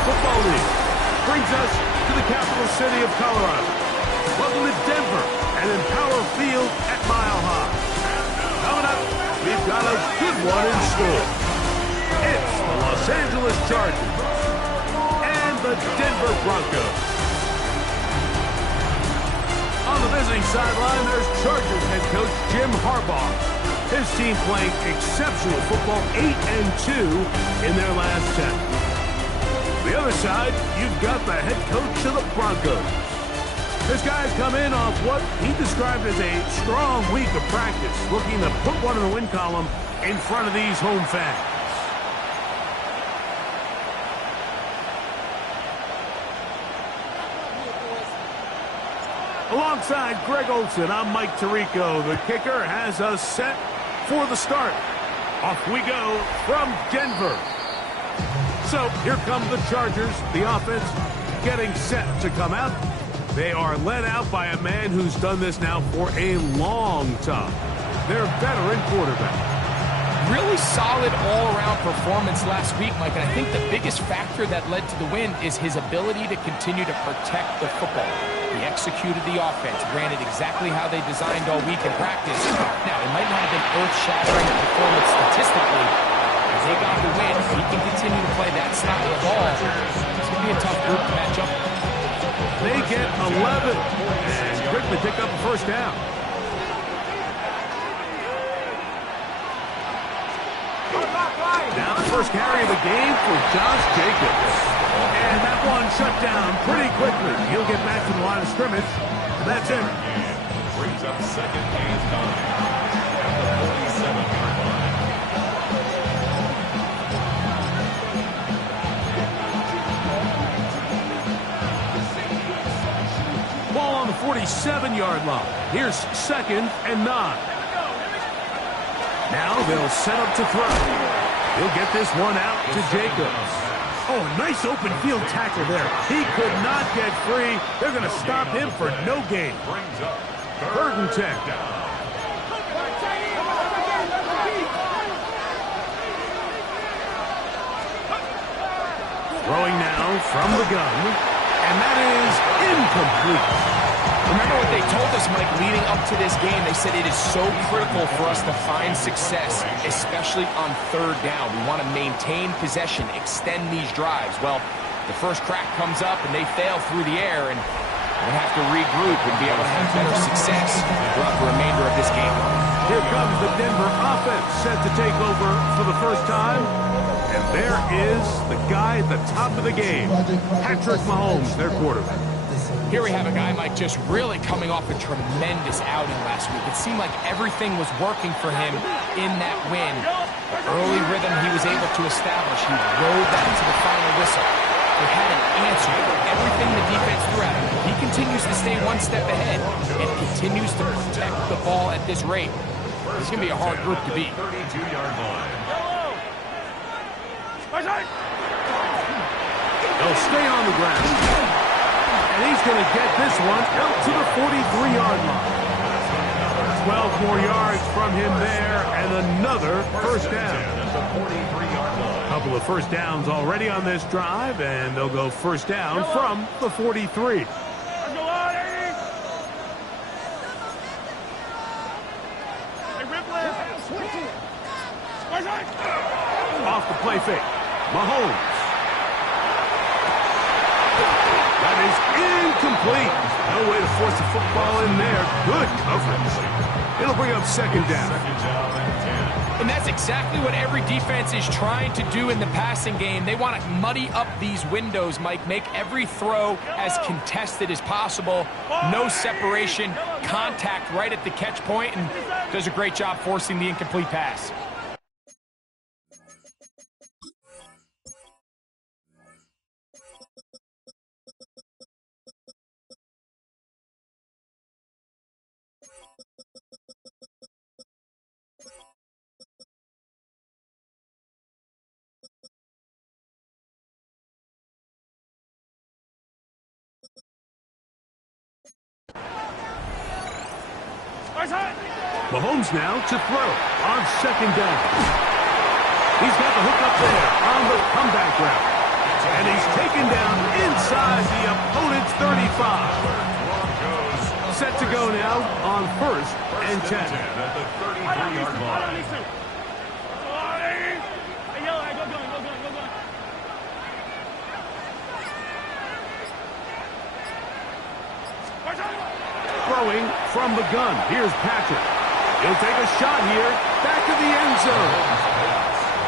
Football League. Brings us to the capital city of Colorado. Welcome to Denver and Empower Field at Mile High. Coming up, we've got a good one in store. It's the Los Angeles Chargers and the Denver Broncos. On the visiting sideline, there's Chargers head coach Jim Harbaugh. His team playing exceptional football, 8-2 in their last 10. The other side, you've got the head coach of the Broncos. This guy's come in off what he described as a strong week of practice, looking to put one in the win column in front of these home fans. Alongside Greg Olsen, I'm Mike Tirico. The kicker has us set for the start. Off we go from Denver. So here come the Chargers, the offense getting set to come out. They are led out by a man who's done this now for a long time. Their veteran quarterback. Really solid all-around performance last week, Mike, and I think the biggest factor that led to the win is his ability to continue to protect the football. He executed the offense, ran it exactly how they designed all week in practice. Now, it might not have been earth-shattering performance statistically. As they got the win, he can continue to play that style of ball. It's going to be a tough group to match up. They get 11 and quickly pick up a first down. Now the first carry of the game for Josh Jacobs. And that one shut down pretty quickly. He'll get back to the line of scrimmage. And that's it. Brings up second and 9 at the 47-yard line. Ball on the 47-yard line. Here's second and 9. Now they'll set up to throw. He'll get this one out to Jacobs. Oh, a nice open field tackle there. He could not get free. They're going to stop him for no gain. Third and 10. Throwing now from the gun. And that is incomplete. Remember what they told us, Mike, leading up to this game. They said it is so critical for us to find success, especially on third down. We want to maintain possession, extend these drives. Well, the first crack comes up and they fail through the air, and we have to regroup and be able to have better success throughout the remainder of this game. Here comes the Denver offense set to take over for the first time. And there is the guy at the top of the game, Patrick Mahomes, their quarterback. Here we have a guy, Mike, just really coming off a tremendous outing last week. It seemed like everything was working for him in that win. The early rhythm he was able to establish, he rode that to the final whistle. He had an answer for everything the defense threw at him. He continues to stay one step ahead and continues to protect the ball at this rate. This is going to be a hard group to beat. 32-yard line. They'll stay on the ground. And he's going to get this one out to the 43-yard line. 12 more yards from him there, and another first down. A couple of first downs already on this drive, and they'll go first down from the 43. Off the play fake. Mahomes. That is incomplete. No way to force the football in there. Good coverage. It'll bring up second down. And that's exactly what every defense is trying to do in the passing game. They want to muddy up these windows, Mike. Make every throw as contested as possible. No separation, contact right at the catch point, and does a great job forcing the incomplete pass. Mahomes now to throw on second down. He's got the hook up there on the comeback route. And he's taken down inside the opponent's 35. Set to go now on 1st and 10. At the 33-yard line. Throwing from the gun. Here's Patrick. He'll take a shot here. Back to the end zone.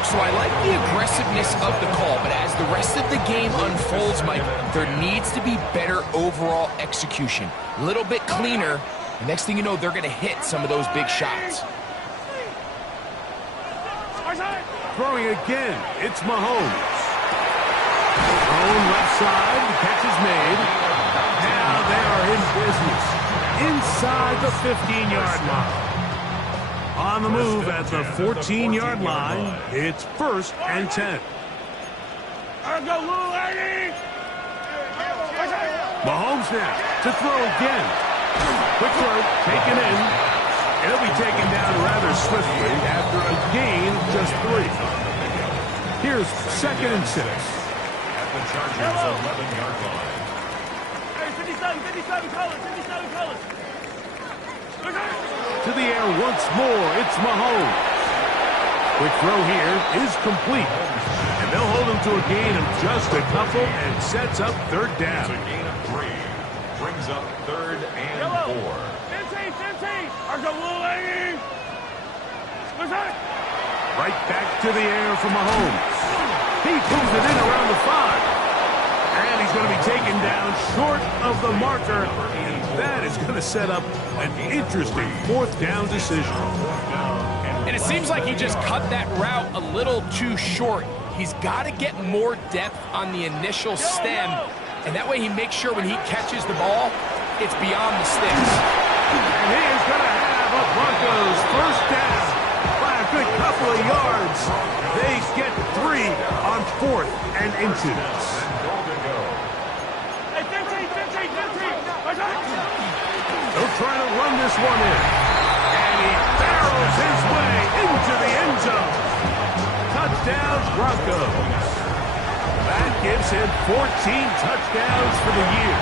So I like the aggressiveness of the call, but as the rest of the game unfolds, Mike, there needs to be better overall execution. A little bit cleaner. The next thing you know, they're going to hit some of those big shots. Throwing again. It's Mahomes. Thrown left side. The catch is made. Now they are in business. Inside the 15-yard line. On the move at the 14-yard line, it's 1st and 10. Mahomes now to throw again. Quick throw, taken in. It'll be taken down rather swiftly after a gain of just 3. Here's 2nd and 6. At the Chargers' 11-yard line. 57 colors. To the air once more, it's Mahomes. Quick throw here is complete. And they'll hold him to a gain of just a couple and sets up 3rd down. It's a gain of 3. Brings up 3rd and 4. 15. Right back to the air for Mahomes. He pulls it in around the 5. And he's going to be taken down short of the marker. And that is going to set up an interesting 4th down decision. And it seems like he just cut that route a little too short. He's got to get more depth on the initial stem. And that way he makes sure when he catches the ball, it's beyond the sticks. And he is going to have a Broncos 1st down by a good couple of yards. They get 3 on 4th and inches. They'll try to run this one in. And he barrels his way into the end zone. Touchdown, Broncos. That gives him 14 touchdowns for the year.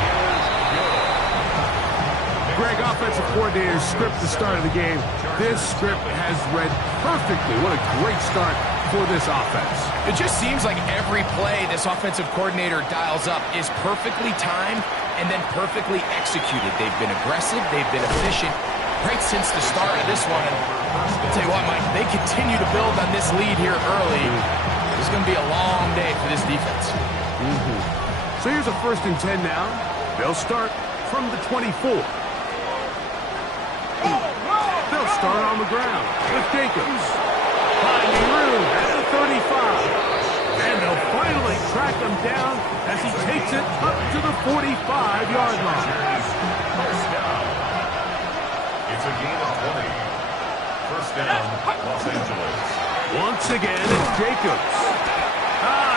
Greg, offensive coordinator's script at the start of the game. This script has read perfectly. What a great start for this offense. It just seems like every play this offensive coordinator dials up is perfectly timed and then perfectly executed. They've been aggressive. They've been efficient right since the start of this one. And I'll tell you what, Mike, they continue to build on this lead here early. It's going to be a long day for this defense. So here's a 1st and 10 now. They'll start from the 24. They'll start on the ground with Jacobs. Finding room at the 35. And they'll finally track him down as he takes it up to the 45-yard line. First down. It's a gain of 20. First down, Los Angeles. Once again, it's Jacobs.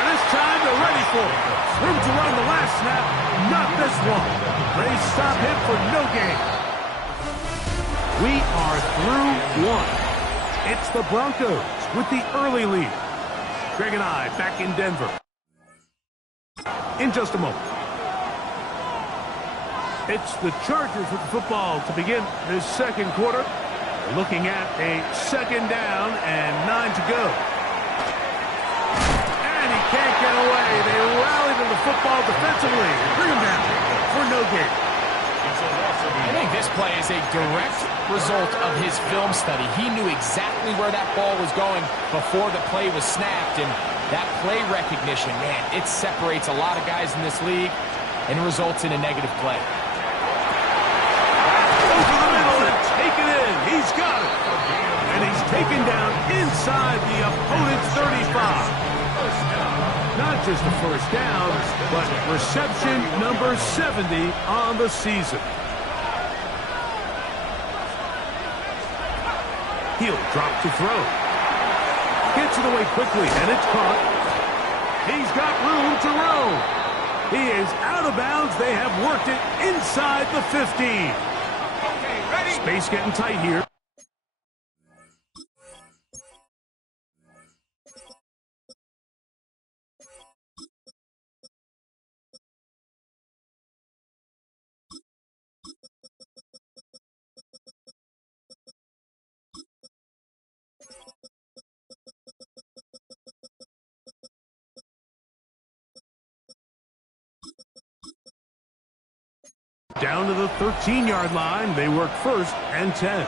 This time they're ready for it. Room to run the last snap, not this one. They stop him for no gain. We are through 1. It's the Broncos with the early lead. Greg and I back in Denver in just a moment. It's the Chargers with the football to begin this 2nd quarter. We're looking at a 2nd down and 9 to go. And he can't get away. They rally to the football defensively. Bring him down for no gain. I think this play is a direct result of his film study. He knew exactly where that ball was going before the play was snapped, and that play recognition, man, it separates a lot of guys in this league and results in a negative play. Over the middle and taken in. He's got it. And he's taken down inside the opponent's 35. Not just the 1st down, but reception number 70 on the season. He'll drop to throw. Gets it away quickly, and it's caught. He's got room to roam. He is out of bounds. They have worked it inside the 15. Space getting tight here. Down to the 13-yard line. They work 1st and 10.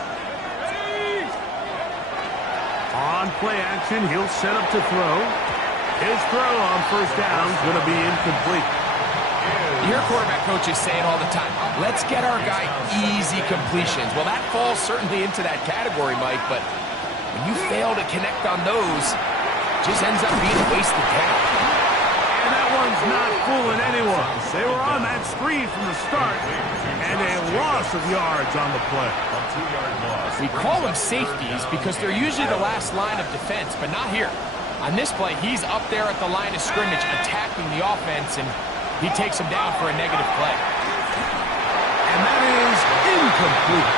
On play action, he'll set up to throw. His throw on 1st down is going to be incomplete. You hear quarterback coaches say it all the time. Let's get our guy easy completions. Well, that falls certainly into that category, Mike, but when you fail to connect on those, it just ends up being a wasted down. And that one's not fooling anyone. They were on that screen from the start, and a loss of yards on the play. We call them safeties because they're usually the last line of defense, but not here. On this play, he's up there at the line of scrimmage attacking the offense, and he takes him down for a negative play. And that is incomplete.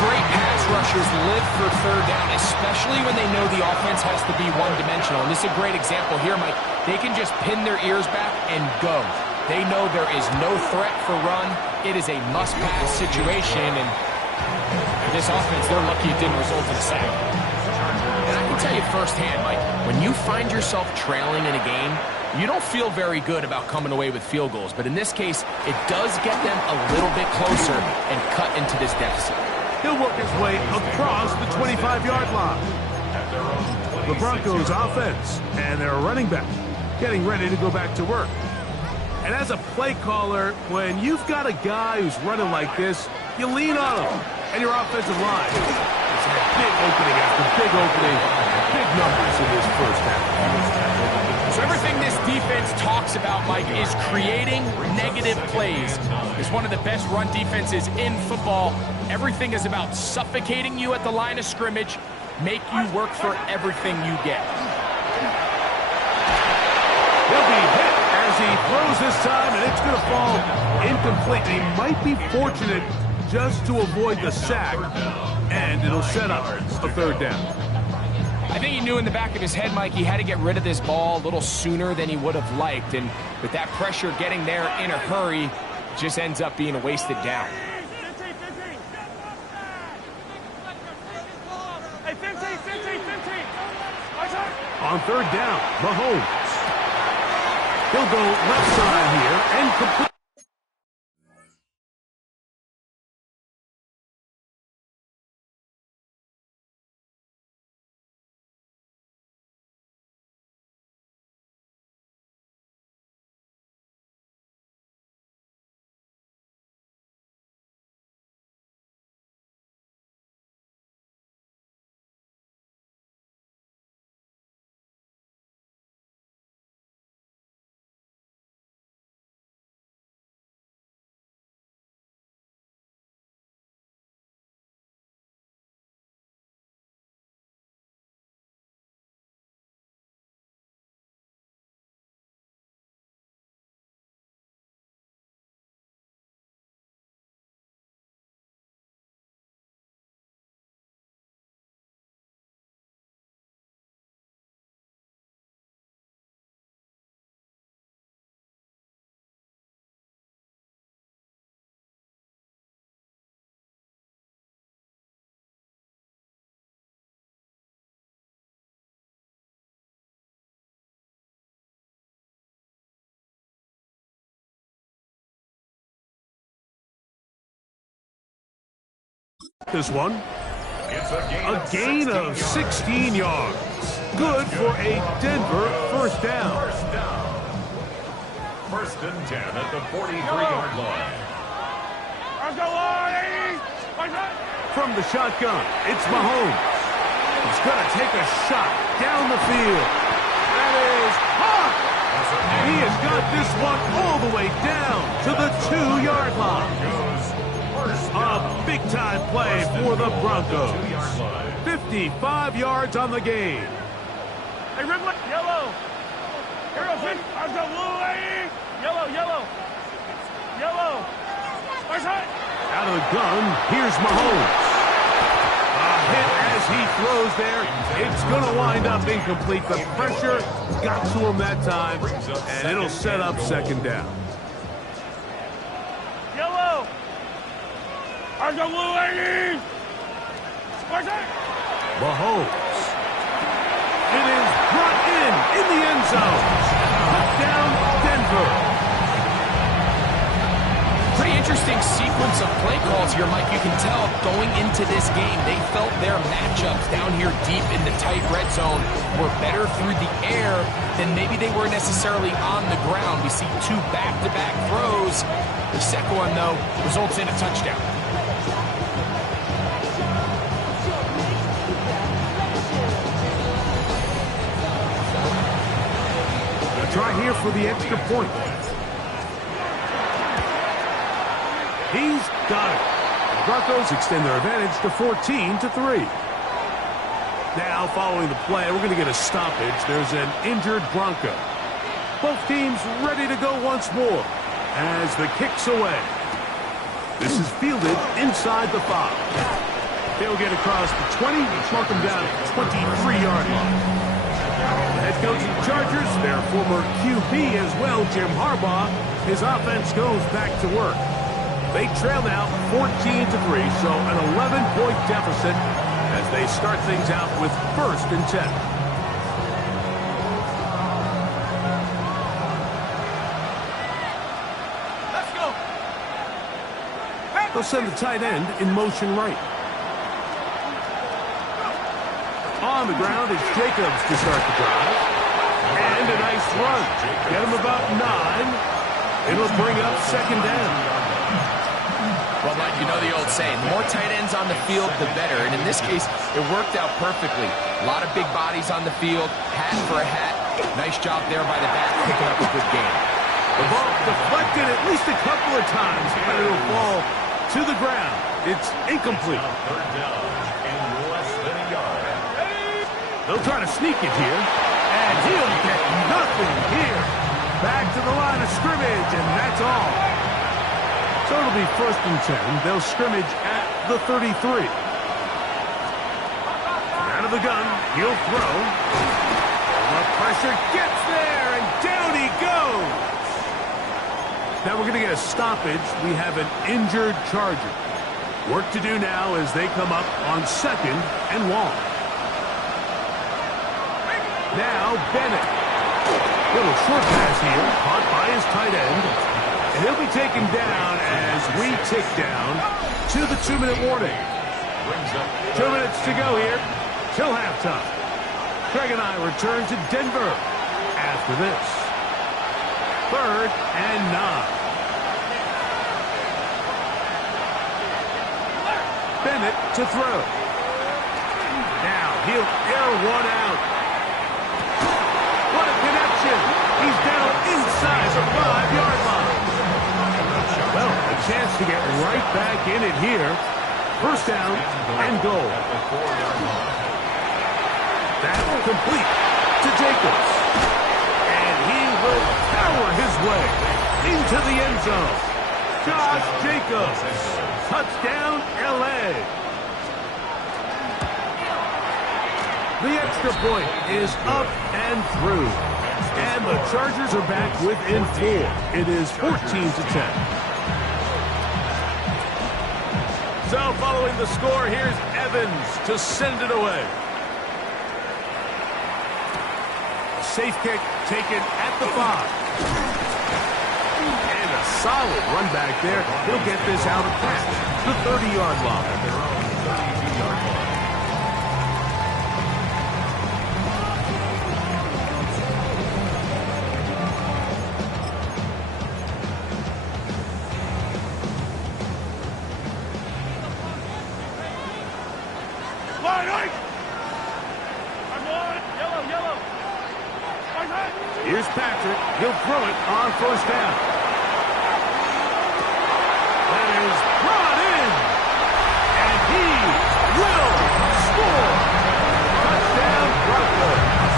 Great pass rushers live for 3rd down, especially when they know the offense has to be one-dimensional. And this is a great example here, Mike. They can just pin their ears back and go. They know there is no threat for run. It is a must-pass situation, and for this offense, they're lucky it didn't result in a sack. And I can tell you firsthand, Mike, when you find yourself trailing in a game, you don't feel very good about coming away with field goals. But in this case, it does get them a little bit closer and cut into this deficit. He'll work his way across the 25-yard line. The Broncos offense and their running back getting ready to go back to work. And as a play caller, when you've got a guy who's running like this, you lean on him. And your offensive line has had big opening after big opening, big numbers in this 1st half. So everything this defense talks about, Mike, is creating negative plays. It's one of the best run defenses in football. Everything is about suffocating you at the line of scrimmage, make you work for everything you get. He'll be hit as he throws this time, and it's going to fall incomplete. He might be fortunate just to avoid the sack, and it'll set up a 3rd down. I think he knew in the back of his head, Mike, he had to get rid of this ball a little sooner than he would have liked. And with that pressure getting there in a hurry, it just ends up being a wasted down. Hey, 15. On 3rd down, Mahomes. He'll go left side here and complete. This one, a gain of 16 yards. Good for a Denver 1st down. 1st and 10 at the 43-yard line. From the shotgun, it's Mahomes. He's going to take a shot down the field. That is hot. He has got this one all the way down to the 2-yard line. A big-time play for the Broncos. 55 yards on the game. Hey, Ridley, yellow. Here goes it. I've got yellow. Out of the gun, here's Mahomes. A hit as he throws there. It's going to wind up incomplete. The pressure got to him that time, and it'll set up 2nd down. Yellow. I've got blue ladies. Mahomes. It is brought in the end zone. Touchdown, Denver. Pretty interesting sequence of play calls here, Mike. You can tell going into this game, they felt their matchups down here deep in the tight red zone were better through the air than maybe they were necessarily on the ground. We see two back-to-back throws. The second one, though, results in a touchdown. Try here for the extra point. He's got it. The Broncos extend their advantage to 14-3. Now, following the play, we're going to get a stoppage. There's an injured Bronco. Both teams ready to go once more as the kick's away. This is fielded inside the 5. They'll get across the 20, mark them down at 23-yard line. The head coach of the Chargers, their former QB as well, Jim Harbaugh, his offense goes back to work. They trail now 14-3, so an 11-point deficit as they start things out with 1st and 10. Let's go. They'll send the tight end in motion right. On the ground, it's Jacobs to start the drive. And a nice run. Get him about 9. It'll bring up 2nd down. Well, Mike, you know the old saying, the more tight ends on the field, the better. And in this case, it worked out perfectly. A lot of big bodies on the field, hat for a hat. Nice job there by the back, picking up a good game. The ball deflected at least a couple of times, but it'll fall to the ground. It's incomplete. 3rd down and less than a yard. They'll try to sneak it here, and he'll get nothing here. Back to the line of scrimmage, and that's all. So it'll be 1st and 10. They'll scrimmage at the 33. Out of the gun, he'll throw. The pressure gets there, and down he goes. Now we're going to get a stoppage. We have an injured Charger. Work to do now as they come up on 2nd and long. Now Bennett. Little short pass here, caught by his tight end. And he'll be taken down as we tick down to the 2-minute warning. 2 minutes to go here till halftime. Craig and I return to Denver after this. 3rd and 9. Bennett to throw. Now he'll air one out. What a connection. He's down inside the 5-yard line. Well, a chance to get right back in it here. 1st down and goal. That's complete to Jacobs. And he will power his way into the end zone. Josh Jacobs. Touchdown, L.A. The extra point is up and through. And the Chargers are back within 4. It is 14-10. So following the score, here's Evans to send it away. A safe kick taken at the 5. And a solid run back there. He'll get this out of pass. The 30-yard line. Here's Patrick. He'll throw it on 1st down. That is brought in. And he will score. Touchdown, Broncos.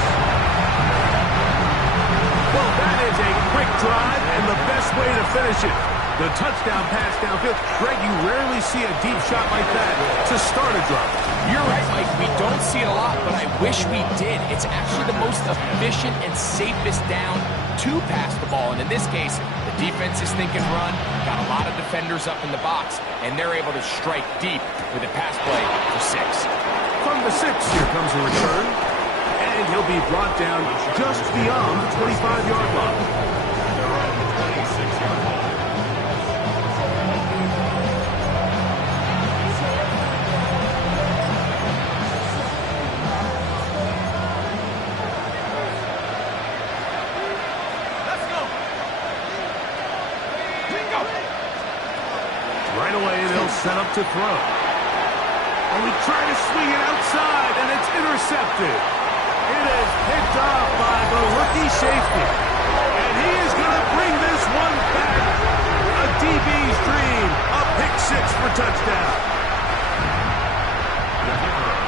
Well, that is a quick drive and the best way to finish it. The touchdown pass downfield. Greg, you rarely see a deep shot like that to start a drive. You're right, Mike. We don't see it a lot, but I wish we did. It's actually the most efficient and safest down to pass the ball. And in this case, the defense is thinking run, got a lot of defenders up in the box, and they're able to strike deep with a pass play for 6. From the 6, here comes a return. And he'll be brought down just beyond the 25-yard line. to throw. And we try to swing it outside, and it's intercepted. It is picked off by the rookie safety. And he is going to bring this one back. A DB's dream. A pick six for touchdown.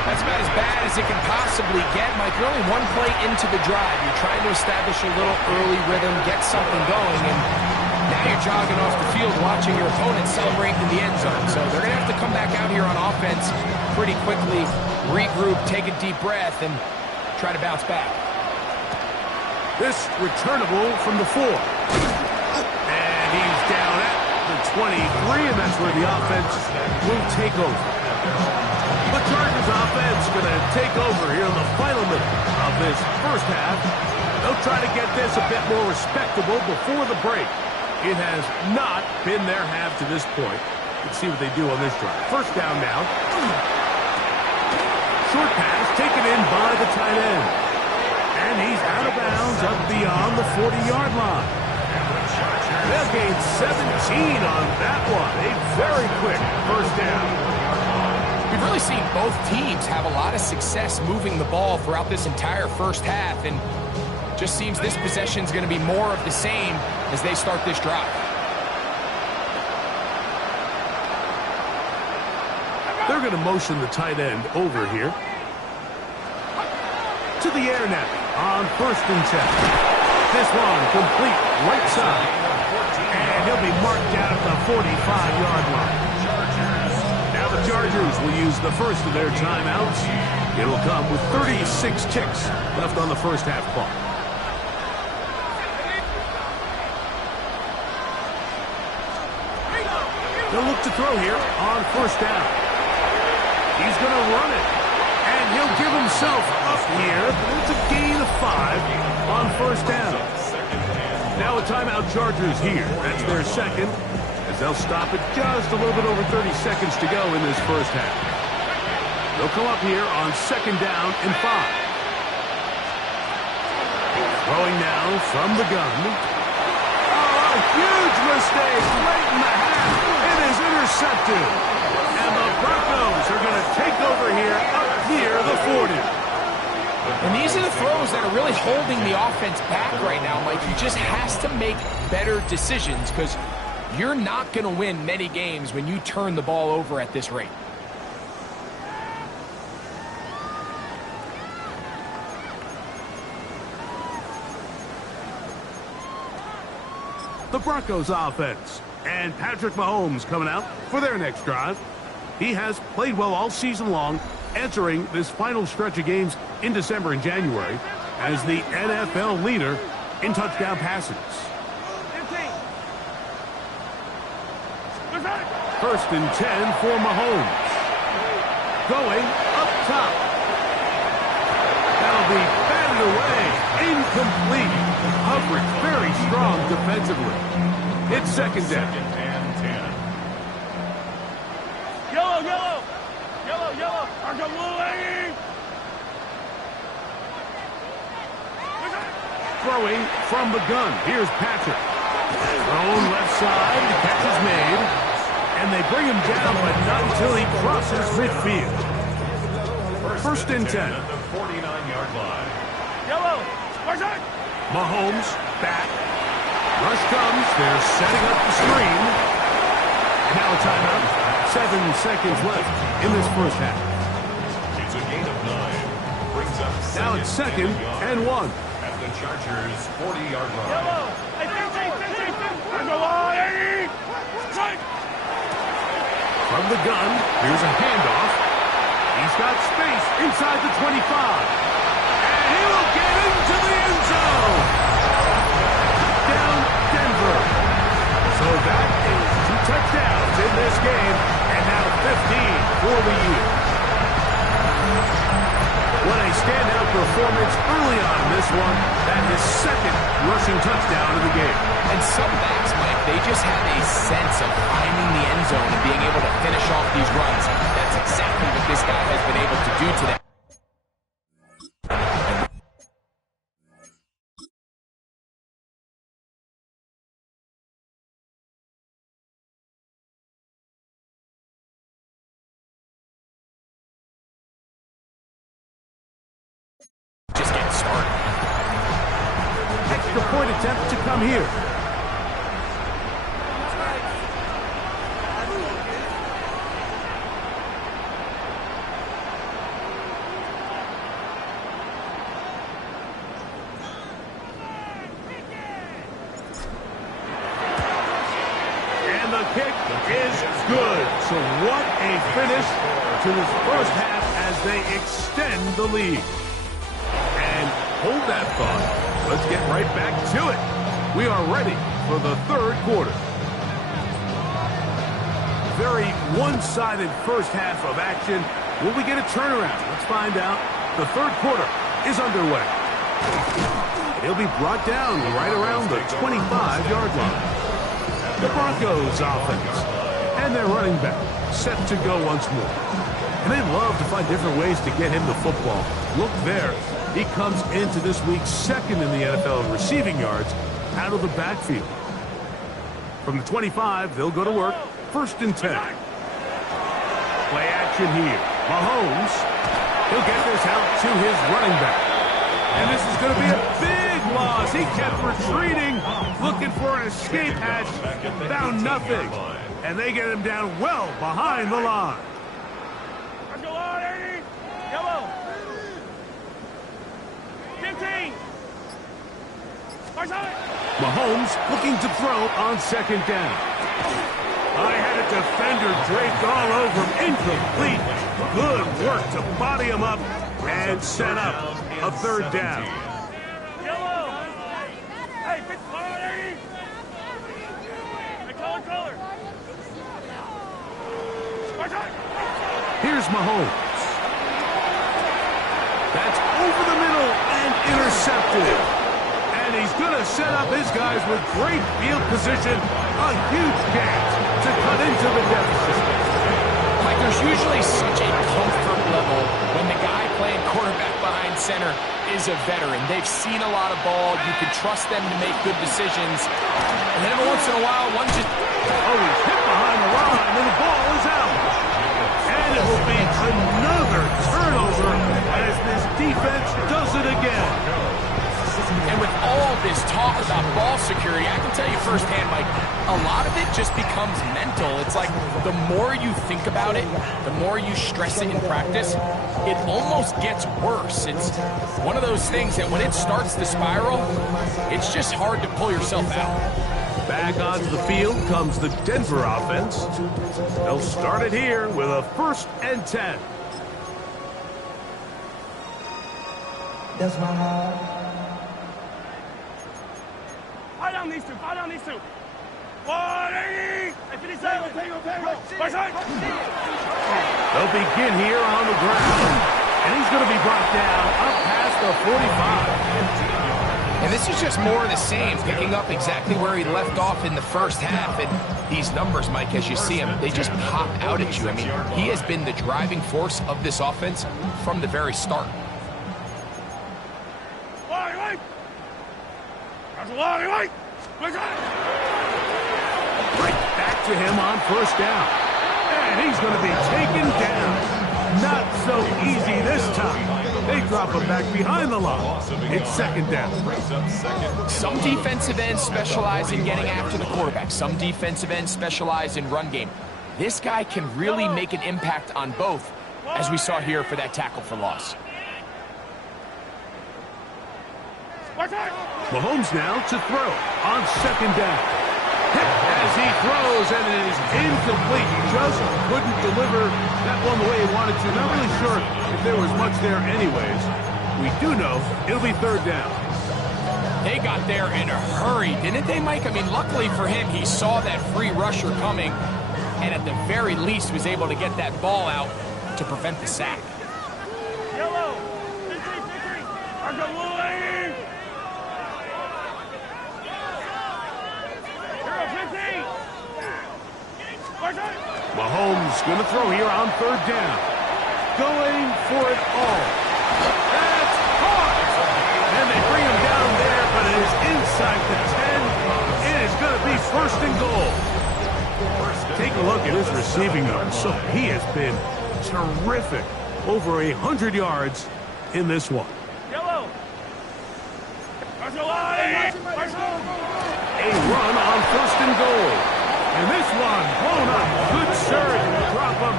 That's about as bad as it can possibly get, Mike. You're only one play into the drive. You're trying to establish a little early rhythm, get something going, and now you're jogging off the field watching your opponent celebrate in the end zone. So they're going to have to come back out here on offense pretty quickly, regroup, take a deep breath, and try to bounce back. This returnable from the 4. And he's down at the 23, and that's where the offense will take over. The Chargers offense going to take over here in the final minute of this first half. They'll try to get this a bit more respectable before the break. It has not been their half to this point. Let's see what they do on this drive. First down now. Short pass taken in by the tight end. And he's out of bounds up beyond the 40-yard line. They'll gain 17 on that one. A very quick first down. We've really seen both teams have a lot of success moving the ball throughout this entire first half, and just seems this possession is going to be more of the same as they start this drive. They're going to motion the tight end over here. To the air now on 1st and 10. This one complete right side. And he'll be marked down at the 45-yard line. Now the Chargers will use the first of their timeouts. It'll come with 36 ticks left on the first half clock. They'll look to throw here on 1st down. He's going to run it. And he'll give himself up here. It's a gain of 5 on 1st down. Now a timeout Chargers here. That's their second, as they'll stop it just a little bit over 30 seconds to go in this first half. They'll come up here on 2nd down and 5. Throwing now from the gun. Oh, a huge mistake right in the half. It is intercepted. And the Broncos are going to take over here up near the 40. And these are the throws that are really holding the offense back right now, Mike. He just has to make better decisions because you're not going to win many games when you turn the ball over at this rate. The Broncos offense. And Patrick Mahomes coming out for their next drive. He has played well all season long, entering this final stretch of games in December and January as the NFL leader in touchdown passes. 1st and 10 for Mahomes. Going up top. That'll be batted away. Incomplete. Coverage very strong defensively. It's 2nd down. Yellow, yellow. Yellow, yellow. Argo blue, lady. Throwing from the gun. Here's Patrick. Thrown left side. The catch is made. And they bring him down, but not until he crosses midfield. 1st and 10. At the 49-yard line. Yellow. Where's that? Mahomes back. Rush comes. They're setting up the screen. And now a timeout. 7 seconds left in this first half. It's a gain of 9. Brings up Now it's 2nd and 1. At the Chargers' 40-yard line. Yellow. Hey, 50. Argo lady. Strike. From the gun, here's a handoff. He's got space inside the 25. And he will get into the end zone. Down Denver. So that is 2 touchdowns in this game, and now 15 for the year. What a standout performance early on in this one. That is 2nd rushing touchdown of the game. And some backs, Mike, they just have a sense of finding the end zone and being able to finish off these runs. That's exactly what this guy has been able to do today. extra point attempt to come here. And the kick is good. So what a finish to this first half as they extend the lead. And hold that thought. Let's get right back to it. We are ready for the third quarter. Very one-sided first half of action. Will we get a turnaround? Let's find out. The third quarter is underway. He'll be brought down right around the 25-yard line. The Broncos offense and their running back set to go once more. And they love to find different ways to get him the football. Look there. He comes into this week second in the NFL in receiving yards out of the backfield. From the 25, they'll go to work. 1st and 10. Play action here. Mahomes. He'll get this out to his running back. And this is going to be a big loss. He kept retreating, looking for an escape hatch. Found nothing. And they get him down well behind the line. Let's go on, 80. Yellow. 15. Mahomes looking to throw on 2nd down. I had a defender draped all over him. Incomplete. Good work to body him up and set up a 3rd down. Yellow. Hey, 80. Hey, color. Here's Mahomes. That's over the middle and intercepted. And he's going to set up his guys with great field position. A huge chance to cut into the deficit. Like, there's usually such a comfort level when the guy playing quarterback behind center is a veteran. They've seen a lot of ball. You can trust them to make good decisions. And then every once in a while, one just... Oh, he's hit behind the line, and the ball is out. And it will be another turnover as this defense does it again. And with all this talk about ball security, I can tell you firsthand, Mike, a lot of it just becomes mental. It's like the more you think about it, the more you stress it in practice, it almost gets worse. It's one of those things that when it starts to spiral, it's just hard to pull yourself out. Back onto the field comes the Denver offense. They'll start it here with a 1st and 10. That's my heart. Fire down these two. 180. Hey, 57. They'll begin here on the ground. And he's going to be brought down up past the 45. And this is just more of the same, picking up exactly where he left off in the first half. And these numbers, Mike, as you see them, they just pop out at you. I mean, he has been the driving force of this offense from the very start. Right back to him on 1st down. And he's going to be taken down. Not so easy this time. They drop him back behind the line. It's 2nd down. Some defensive ends specialize in getting after the quarterback. Some defensive ends specialize in run game. This guy can really make an impact on both, as we saw here for that tackle for loss. Mahomes now to throw on 2nd down. Hit as he throws, and it is incomplete. He just couldn't deliver that one the way he wanted to. Not really sure if there was much there anyways. We do know it'll be 3rd down. They got there in a hurry, didn't they, Mike? I mean, luckily for him, he saw that free rusher coming, and at the very least was able to get that ball out to prevent the sack. Yellow. 50. I've got little 80. Mahomes going to throw here on 3rd down. Going for it all. That's caught. And they bring him down there, but it is inside the 10. It is going to be 1st and goal. Take a look at his receiving numbers. So he has been terrific. Over 100 yards in this one. Yellow. A run on 1st and goal. And this one blown up. Good surge to drop him.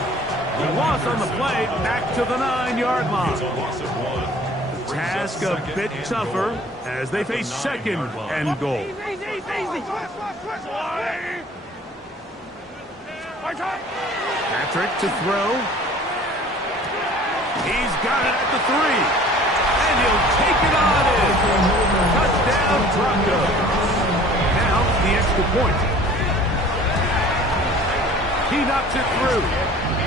The loss on the play back to the 9-yard line. Task a bit tougher as they face 2nd and goal. Patrick to throw. He's got it at the 3. And he'll take it on in. Touchdown, Broncos. Now the extra point. He knocks it through.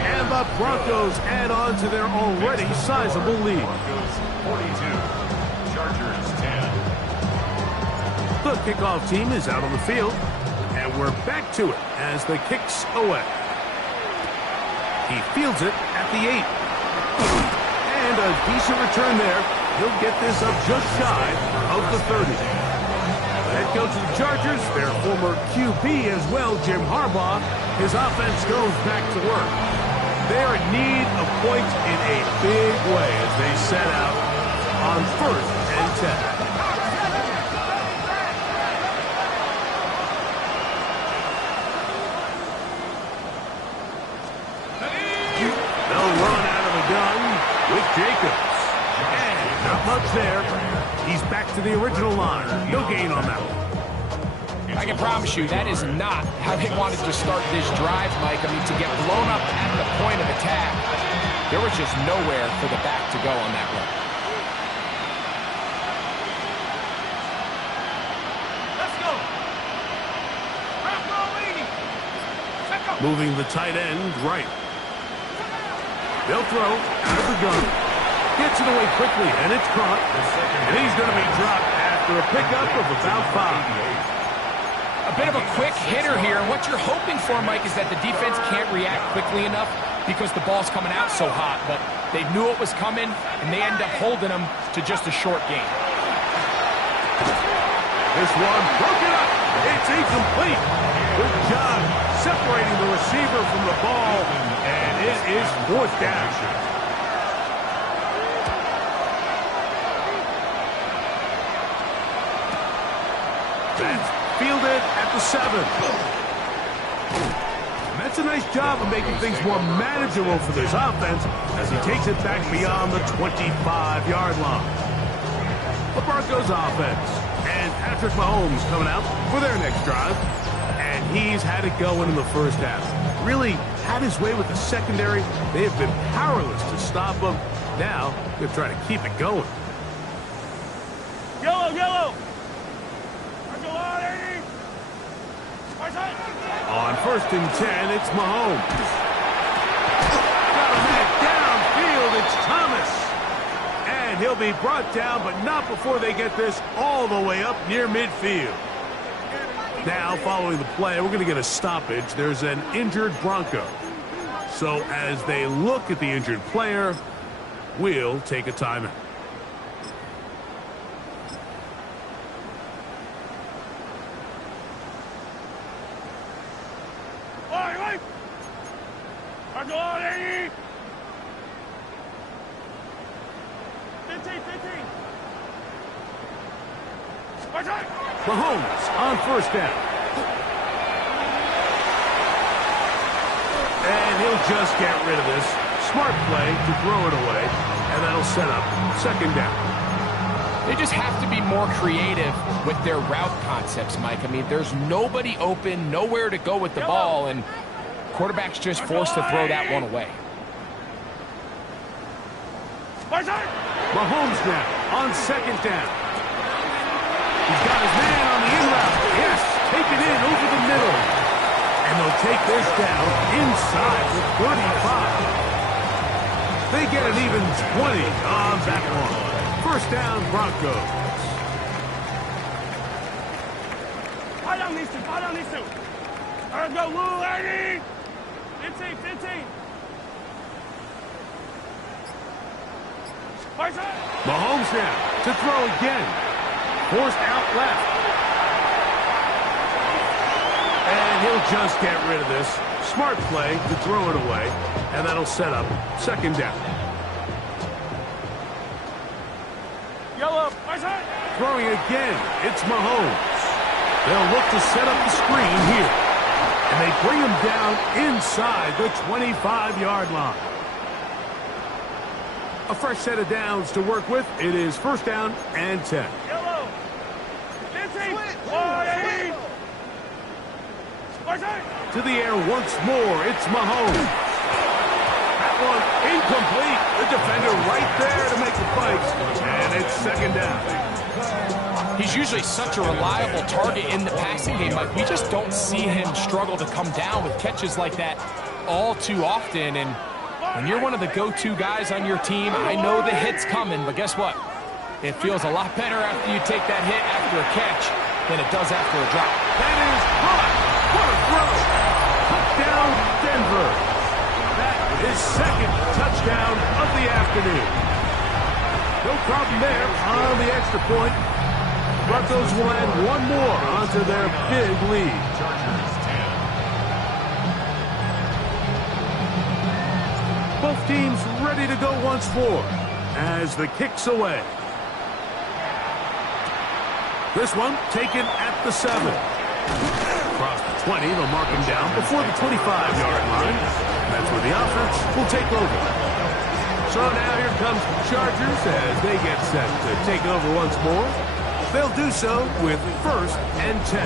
And the Broncos add on to their already sizable lead. Broncos 42, Chargers 10. The kickoff team is out on the field. And we're back to it as the kick's away. He fields it at the 8. And a decent return there. He'll get this up just shy of the 30. The head coach of the Chargers, their former QB as well, Jim Harbaugh, his offense goes back to work. They're in need of points in a big way as they set out on 1st and 10. They'll run out of the gun with Jacobs. And not much there. He's back to the original line. No gain on that one. I can promise you that is not how they wanted to start this drive, Mike. I mean, to get blown up at the point of attack, there was just nowhere for the back to go on that run. Let's go. Moving the tight end right. They'll throw out of the gun. Gets it away quickly, and it's caught. And he's going to be dropped after a pickup of about 5. A bit of a quick hitter here. What you're hoping for, Mike, is that the defense can't react quickly enough because the ball's coming out so hot. But they knew it was coming, and they end up holding them to just a short gain. This one broken up. It's incomplete. Good job separating the receiver from the ball, and it is 4th down. That's fielded at the 7. And that's a nice job of making things more manageable for this offense as he takes it back beyond the 25-yard line. The Broncos offense. And Patrick Mahomes coming out for their next drive. And he's had it going in the first half. Really had his way with the secondary. They have been powerless to stop him. Now, they're trying to keep it going. Yellow. On 1st and 10, it's Mahomes. Got a man downfield, it's Thomas. And he'll be brought down, but not before they get this all the way up near midfield. Now, following the play, we're going to get a stoppage. There's an injured Bronco. So as they look at the injured player, we'll take a timeout. Mahomes on 1st down. And he'll just get rid of this. Smart play to throw it away, and that'll set up 2nd down. They just have to be more creative with their route concepts, Mike. I mean, there's nobody open, nowhere to go with the ball, and quarterback's just forced to throw that one away. Mahomes now on 2nd down. He's got his man on the in route. Yes, take it in over the middle. And they'll take this down inside the 35. They get an even 20 on that one. 1st down, Broncos. Let's go, Lou, 80. 15. Mahomes now to throw again. Forced out left. And he'll just get rid of this. Smart play to throw it away. And that'll set up 2nd down. Yellow. throwing again. It's Mahomes. They'll look to set up the screen here. And they bring him down inside the 25-yard line. A fresh set of downs to work with. It is first down and 10. Yellow. To the air once more. It's Mahomes. That one incomplete. The defender right there to make the fight. And it's second down. He's usually such a reliable target in the passing game. Like, we just don't see him struggle to come down with catches like that all too often. And when you're one of the go-to guys on your team, I know the hit's coming, but guess what? It feels a lot better after you take that hit after a catch than it does after a drop. That is hot. What a throw. Touchdown, Denver. That is second touchdown of the afternoon. No problem there on the extra point. Broncos will add one more onto their big lead. Chargers 10. Both teams ready to go once more as the kick's away. This one taken at the 7. Across the 20, they'll mark him down before the 25-yard line. That's where the offense will take over. So now here comes the Chargers as they get set to take over once more. They'll do so with first and 10.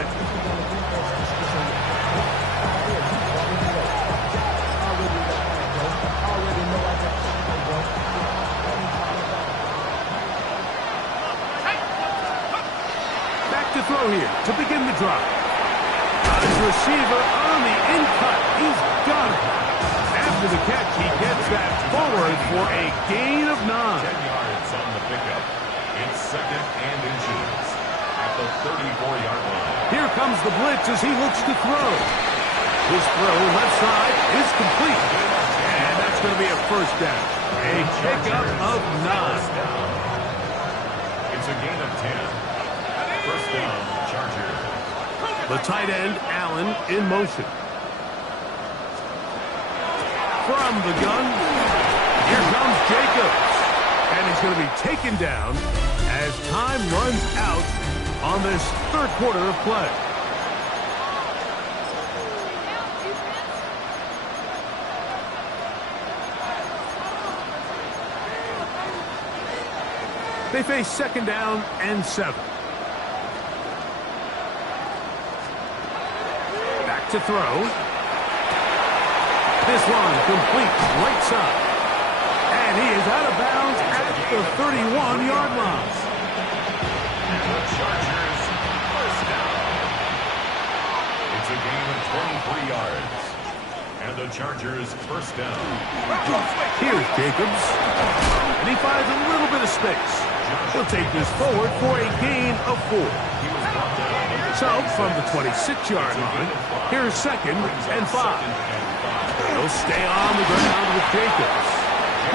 Back to throw here to begin the drive. Got his receiver on the in-cut. He's got it. After the catch, he gets that forward for a gain of 9. 10 yards on the pickup. It's second and inches at the 34-yard line. Here comes the blitz as he looks to throw. His throw left side is complete. And that's going to be a first down. A pickup of 9. It's a gain of 10. First down, Chargers. The tight end, Allen, in motion. From the gun, here comes Jacobs. And he's going to be taken down as time runs out on this third quarter of play. They face second down and 7. Back to throw. This one complete right side. And he is out of bounds at the 31-yard line. And the Chargers first down. It's a gain of 23 yards. And the Chargers first down. Here's Jacobs. And he finds a little bit of space. He'll take this forward for a gain of 4. So from the 26-yard line, here's second and 5. He'll stay on the ground with Jacobs.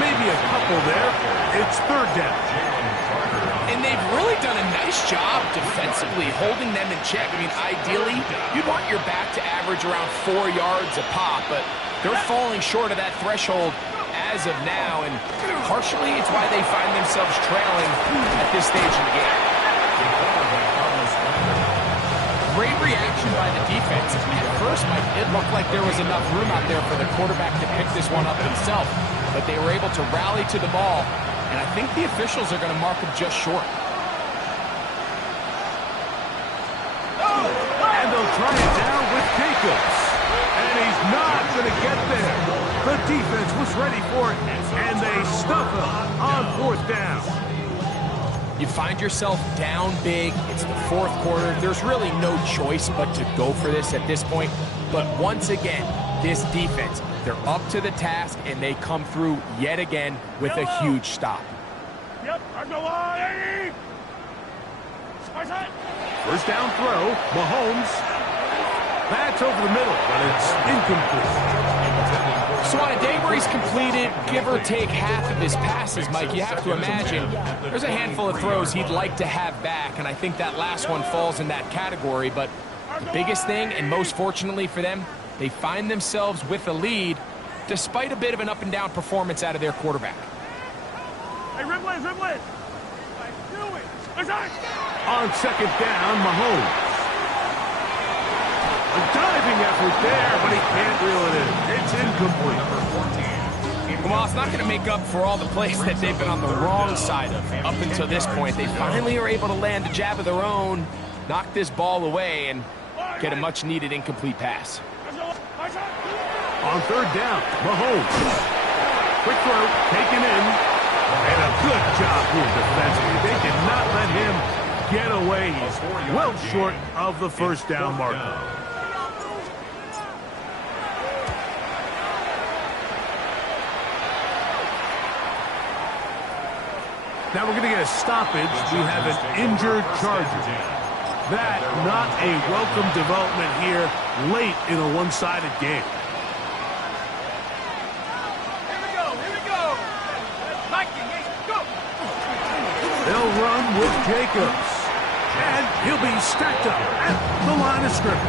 Maybe a couple there. It's third down. And they've really done a nice job defensively holding them in check. I mean, ideally, you'd want your back to average around 4 yards a pop, but they're falling short of that threshold as of now, and partially it's why they find themselves trailing at this stage in the game. Great reaction by the defense. At first, Mike, it looked like there was enough room out there for the quarterback to pick this one up himself, but they were able to rally to the ball, and I think the officials are going to mark him just short. And they'll try it down with Jacobs. And he's not going to get there. The defense was ready for it, and they stuff him on fourth down. You find yourself down big. It's the fourth quarter. There's really no choice but to go for this at this point. But once again, this defense, they're up to the task, and they come through yet again with a huge stop. Yep, I'm the line. First down throw, Mahomes. That's over the middle, but it's incomplete. So on a day where he's completed, give or take half of his passes, Mike, you have to imagine there's a handful of throws he'd like to have back, and I think that last one falls in that category. But the biggest thing, and most fortunately for them, they find themselves with a lead despite a bit of an up-and-down performance out of their quarterback. Hey, Riblett! I knew it! On second down, Mahomes. A diving effort there, but he can't reel it in. It's incomplete. Well, it's not going to make up for all the plays that they've been on the wrong side of up until this point. They finally are able to land a jab of their own, knock this ball away, and get a much-needed incomplete pass. On third down, Mahomes. Quick throw, taken in, and a good job here defensively. They did not let him get away. He's well short of the first down marker. Now we're going to get a stoppage. We have an injured Charger. That not a welcome development here late in a one-sided game. Here we go. Go. They'll run with Jacobs. And he'll be stacked up at the line of scrimmage.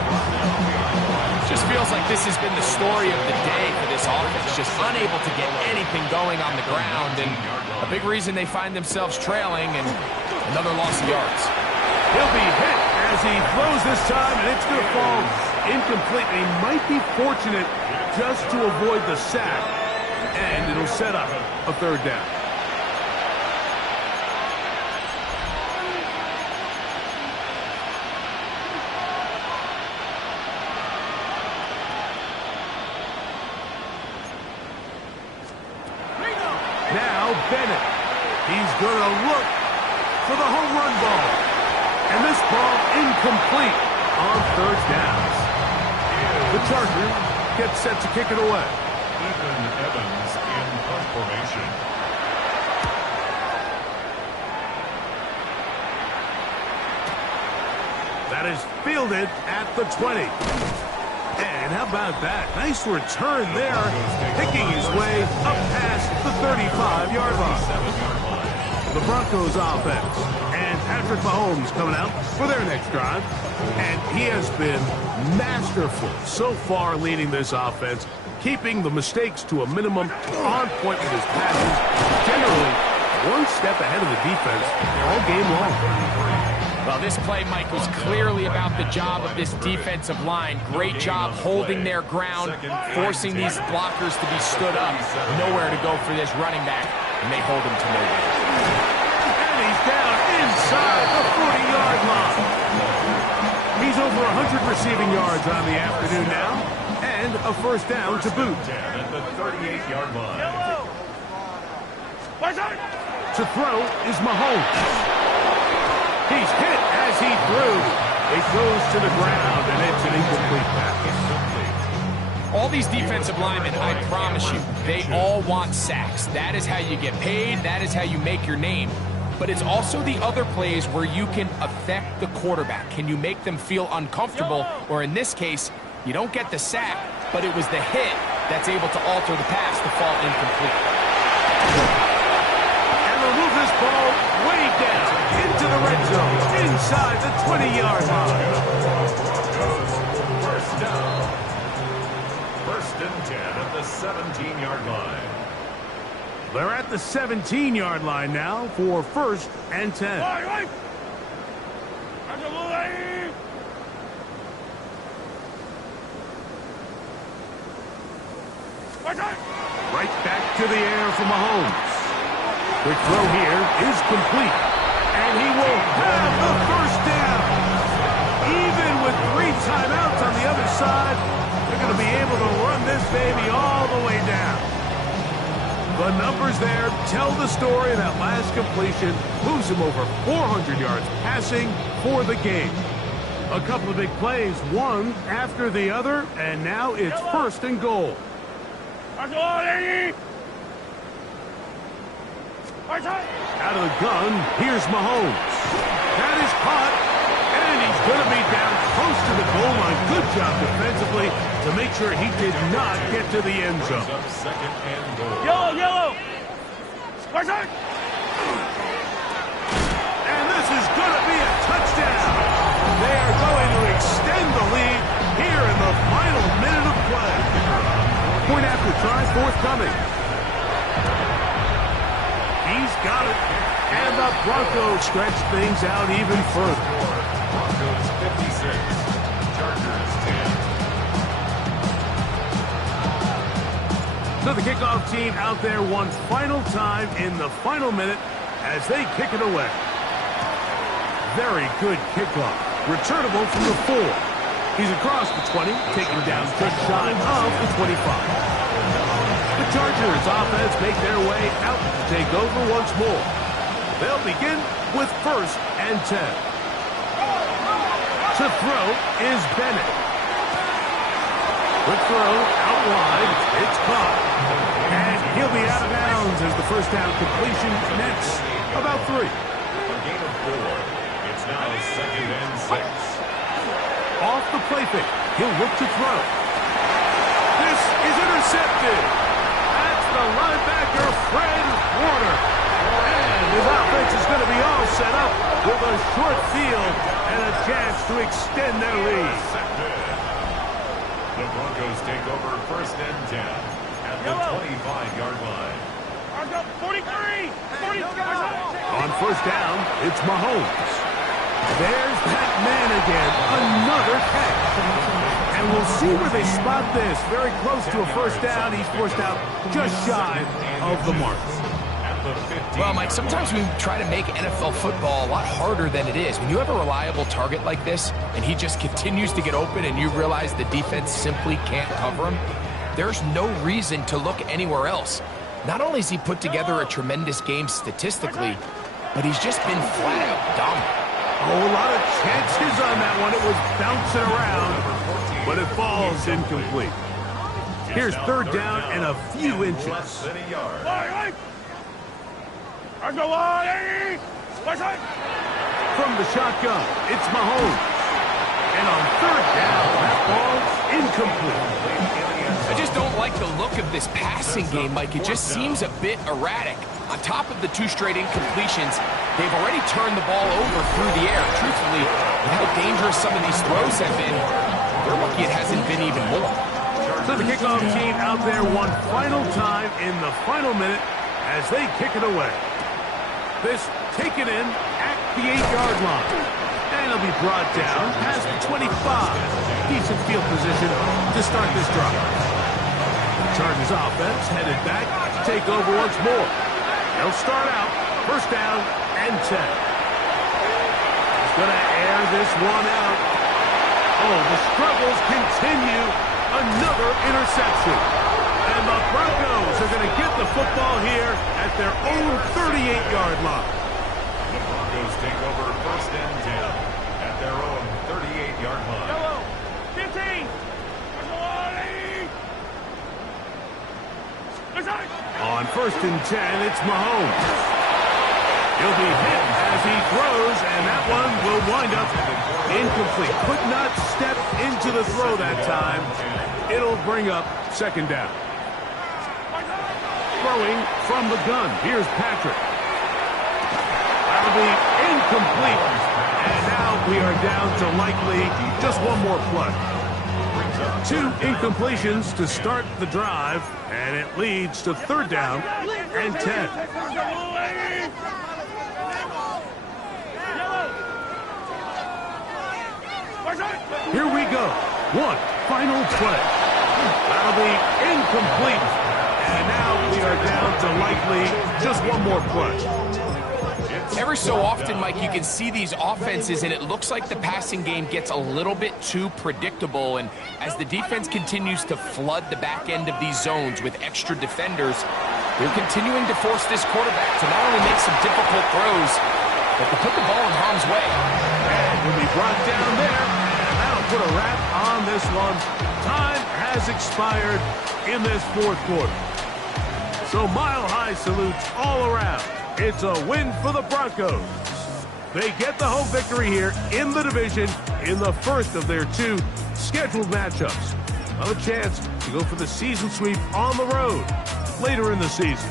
Just feels like this has been the story of the day for this offense. Just unable to get anything going on the ground, and a big reason they find themselves trailing, and another loss of yards. He'll be hit as he throws this time, and it's going to fall incomplete. He might be fortunate just to avoid the sack, and it'll set up a third down. Now Bennett. He's going to look for the home run ball. And this ball incomplete on third downs. The Charger gets set to kick it away. Ethan Evans in punt formation. That is fielded at the 20. And how about that? Nice return there, picking his way up past the 35-yard line. The Broncos offense. And Patrick Mahomes coming out for their next drive. And he has been masterful so far leading this offense, keeping the mistakes to a minimum, on point with his passes, generally one step ahead of the defense all game long. Well, this play, Mike, was clearly about the job of this defensive line. Great job holding their ground, forcing these blockers to be stood up. Nowhere to go for this running back, and they hold him to no gain. And he's down inside the 40-yard line. He's over 100 receiving yards on the afternoon now, and a first down to boot. At the 38-yard line. To throw is Mahomes. He's hit as he threw. It goes to the ground, and it's an incomplete pass. All these defensive linemen, I promise you, they all want sacks. That is how you get paid. That is how you make your name. But it's also the other plays where you can affect the quarterback. Can you make them uncomfortable? Uncomfortable? Or in this case, you don't get the sack, but it was the hit that's able to alter the pass to fall incomplete. And they'll move this ball way down into the red zone, inside the 20-yard line. First down. First and 10 at the 17-yard line. They're at the 17-yard line now for first and 10. Right back to the air for Mahomes. Quick throw here is complete. And he will have the first down. Even with 3 timeouts on the other side, they're going to be able to run this baby all the way down. The numbers there tell the story. That last completion moves him over 400 yards passing for the game. A couple of big plays, one after the other, and now it's first and goal. Out of the gun, here's Mahomes. That is caught, and he's going to be down close to the goal line. Good job defensively to make sure he did not get to the end zone. Second and goal. Yellow. And this is going to be a touchdown. They are going to extend the lead here in the final minute of play. Point after try, forthcoming. He's got it. And the Broncos stretch things out even further. Broncos 56, Chargers 10. So the kickoff team out there one final time in the final minute as they kick it away. Very good kickoff. Returnable from the 4. He's across the 20, taken down just shy of the 25. The Chargers offense make their way out to take over once more. They'll begin with 1st and 10. To throw is Bennett. Quick throw out wide. It's caught. And he'll be out of bounds as the first down completion nets about 3. A gain of 4. It's now 2nd and 6. Off the play fake. He'll look to throw. This is intercepted. That's the linebacker, Fred Warner. And his offense is going to be all set up with a short field and a chance to extend their lead. The Broncos take over 1st and 10 at the 25-yard line. I've got 43! 43! On 1st down, it's Mahomes. There's that man again. Another catch. And we'll see where they spot this. Very close to a 1st down. He's forced out just shy of the mark. Well, Mike, sometimes we try to make NFL football a lot harder than it is. When you have a reliable target like this, and he just continues to get open, and you realize the defense simply can't cover him, there's no reason to look anywhere else. Not only has he put together a tremendous game statistically, but he's just been flat-out dominant. Oh, a lot of chances on that one. It was bouncing around, but it falls incomplete. Here's 3rd down and a few inches. Less than a yard. I've got 1! From the shotgun, it's Mahomes. And on 3rd down, that ball's incomplete. I just don't like the look of this passing game, Mike. It just seems a bit erratic. On top of the 2 straight incompletions, they've already turned the ball over through the air. Truthfully, with how dangerous some of these throws have been, they're lucky it hasn't been even more. So the kickoff team out there one final time in the final minute as they kick it away. This taken in at the 8-yard line. And it'll be brought down past the 25. Decent field position to start this drive. The Chargers offense headed back to take over once more. They'll start out 1st down and 10. He's going to air this one out. Oh, the struggles continue. Another interception. And the Broncos are going to get the football here at their own 38-yard line. The Broncos take over 1st and 10 at their own 38-yard line. 15! On 1st and 10, it's Mahomes. He'll be hit as he throws, and that one will wind up incomplete. Could not step into the throw that time. It'll bring up 2nd down. Throwing from the gun. Here's Patrick. That'll be incomplete. And now we are down to likely just one more play. 2 incompletions to start the drive, and it leads to 3rd down and 10. Here we go. One final play. That'll be incomplete. And now we are down to likely just one more play. Every so often, Mike, you can see these offenses, and it looks like the passing game gets a little bit too predictable. And as the defense continues to flood the back end of these zones with extra defenders, they're continuing to force this quarterback to not only make some difficult throws, but to put the ball in harm's way. And will be brought down there, and that'll put a wrap on this one. Time has expired in this 4th quarter. So mile-high salutes all around. It's a win for the Broncos. They get the home victory here in the division in the first of their 2 scheduled matchups. A chance to go for the season sweep on the road later in the season.